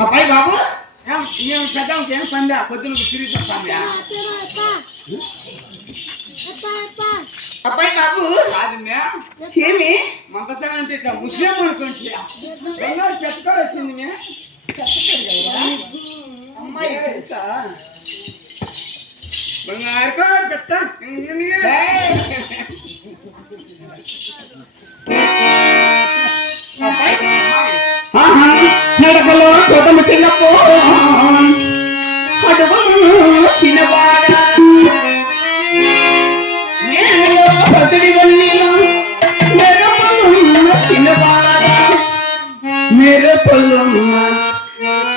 Papai babu, yang kadang yang panda, betul betul itu panda. Papai babu, adanya, kini, mampu tangan kita musim orang dia. Dengar cakap sini ni, amma itu Dengar kan kata ini. Papai. నడకలో తోటముటినపో అడవులు చిన్నవాడ నేలలో పసిడి వల్లిలో మెరుపులున్న చిన్నవాడ మెరుపులున్న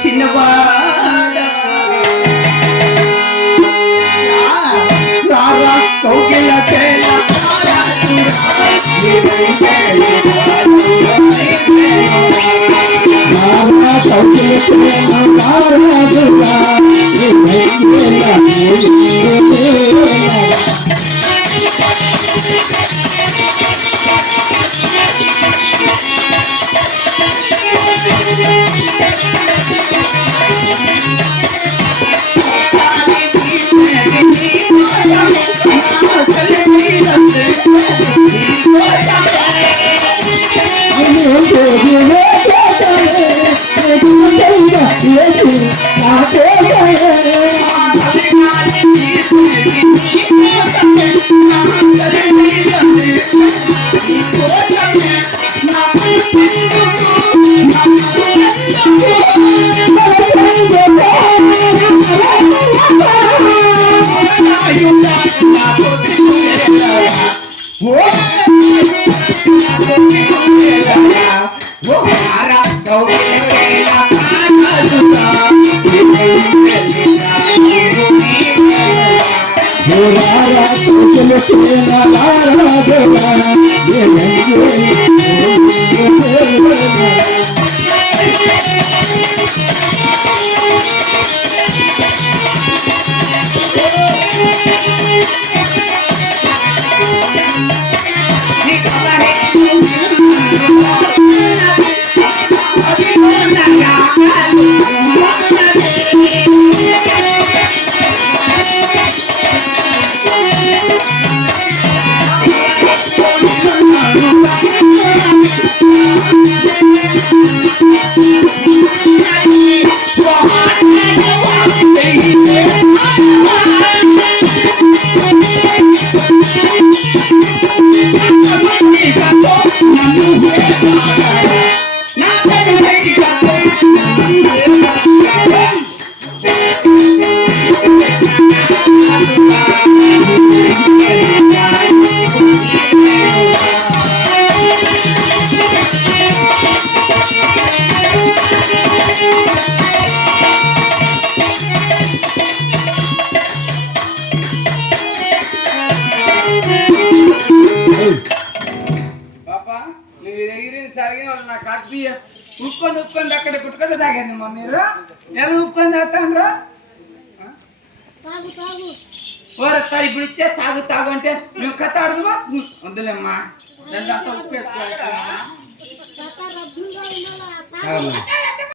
చిన్నవాడ రారా కౌగిల తేల ఉప్పుకొని అక్కడ గుట్టుకొని తాగండి మా మీరు ఏమి ఉప్పుకొని తాగుతాండ్రు ఓరత్తారు ఇప్పుడు ఇచ్చే తాగు అంటే మేము కథ ఆడదుమా వద్దులేమ్మా దాంతో ఉప్పు వేసుకోవాలి